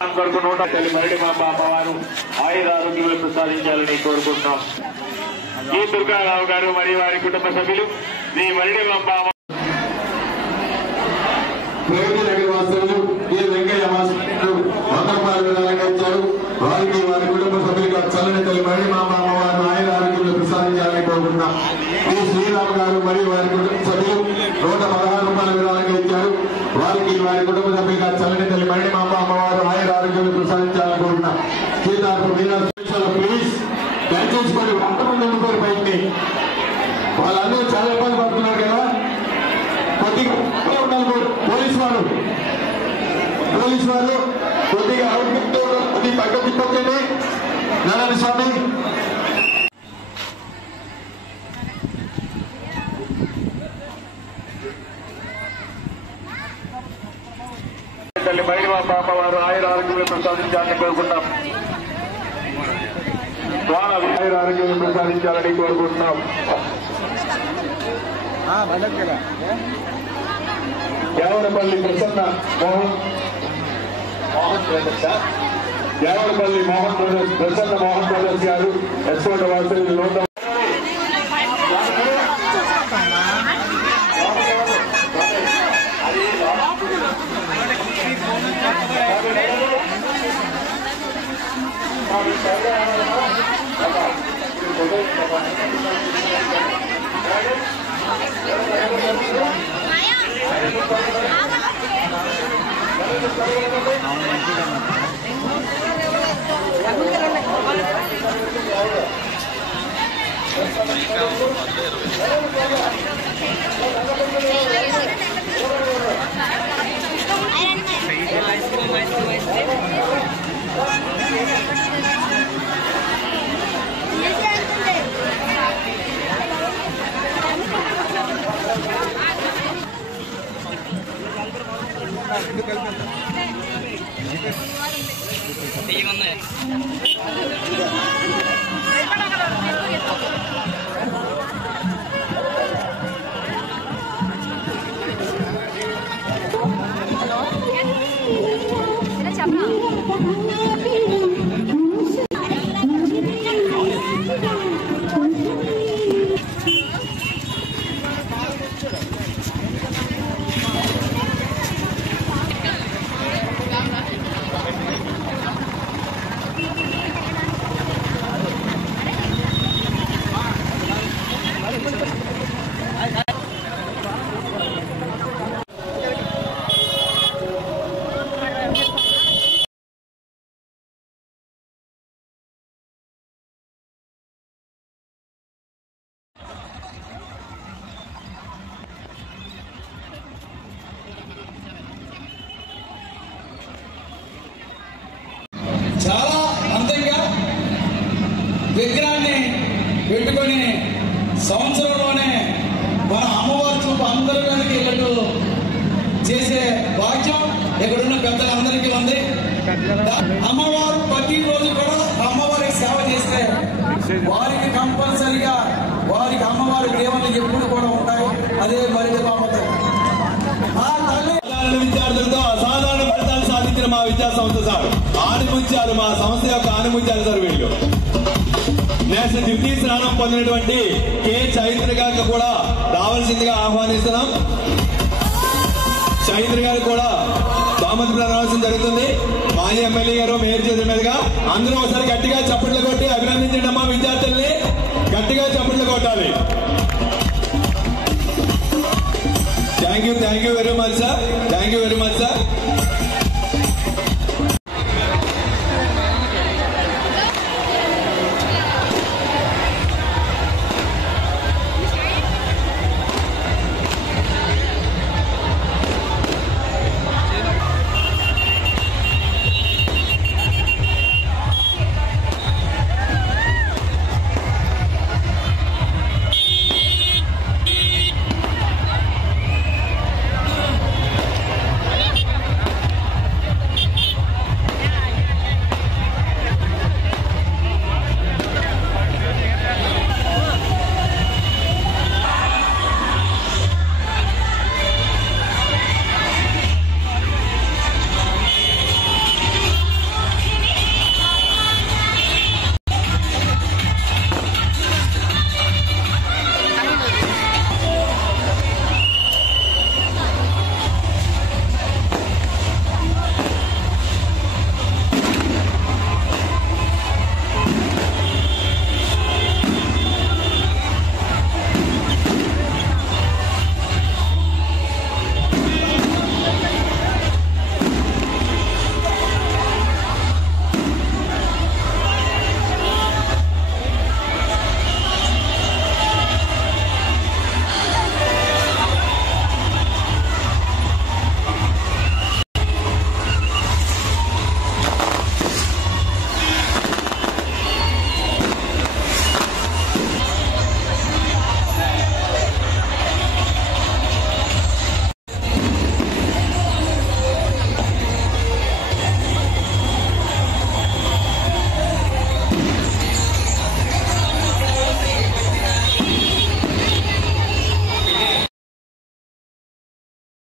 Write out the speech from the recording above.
కొరకు 100 మరడి మా అమ్మవారు ఆయుర ఆరోగ్యాలు ప్రసాదించాలని కోరుకుంటున్నాం. ఈ దుర్గారావు గారు మరియు వారి కుటుంబ సభ్యులు శ్రీ మరడి మాంబ వాసులు ఈ వెంకయ్య మాస్టర్లు 100 రూపాయలు ఇచ్చారు. వారికి వారి కుటుంబ సభ్యులుగా చల్లని తల్లి మరడి మా అమ్మవారు ఆయుర ఆరోగ్యాలు ప్రసాదించాలని కోరుకుంటున్నాం. ఈ శ్రీరామ్ గారు మరియు వారి కుటుంబ సభ్యులు 116 రూపాయల విరాళంగా ఇచ్చారు. వారికి వారి కుటుంబ సభ్యులుగా చల్లని తల్లి మరడి మా అమ్మవారు ఆయుర ఆరోగ్యాలు ప్రసాదించాలని కోరుకుంటున్నాం. ప్లీజ్ దయచేసుకోండి, 100 మంది ఉండిపోయారు బయటికి. వాళ్ళందరూ చాలా ఇబ్బంది పడుతున్నారు కదా, కొద్దిగా ఉండాలి. పోలీసు వారు కొద్దిగా అవుట్ఫిట్ కొద్దిగా పక్క తిప్పండి. నారాయణ స్వామి తల్లి మరడి మా అమ్మవారు ఆయుర ఆరోగ్యాలు ప్రసాదించాలని కోరుకుంటాం. ఆయుర ఆరోగ్యాలు ప్రసాదించాలని కోరుకుంటున్నాం. యావడపల్లి ప్రసన్న యావడపల్లి మోహన్ బ్రదర్స్ ప్రసన్న మోహన్ బ్రదర్స్ గారు ఎస్కోట వాసులు చాలా అందంగా విగ్రహాన్ని పెట్టుకొని సంవత్సరంలోనే మన అమ్మవారి చూపు అందరి మీదకి వెళ్ళట్టు చేసే భాగ్యం ఇక్కడున్న పెద్దలందరికీ ఉంది. అమ్మవారు ప్రతిరోజు కూడా అమ్మవారికి సేవ చేస్తే వారికి కంపల్సరిగా వారికి అమ్మవారి దేవుళ్ళు ఎప్పుడు కూడా ఉంటాయి. అదే మరిది బాబతో ఆ తల్లి విద్యార్థులతో అసాధారణ ఫలితాలు సాధించిన మా విద్యా సంస్థ సార్ ఆనిముత్యాలు, మా సంస్థ యొక్క ఆనిముత్యాలు సార్ వీళ్ళు. నెక్స్ట్ ద్వితీయ స్నానం పొందినటువంటి కె చైత్ర గారికి కూడా రావాల్సిందిగా ఆహ్వానిస్తున్నాం. చైత్ర గారు కూడా బహుమతి ప్రదానం జరుగుతుంది. మాజీ ఎమ్మెల్యే గారు మేయర్ చేతుల మీదుగా అందరూ ఒకసారి గట్టిగా చప్పట్లు కొట్టి అభినందించండి అమ్మా. విద్యార్థుల్ని గట్టిగా చప్పట్లు కొట్టాలి. Thank you very much sir. Thank you very much sir.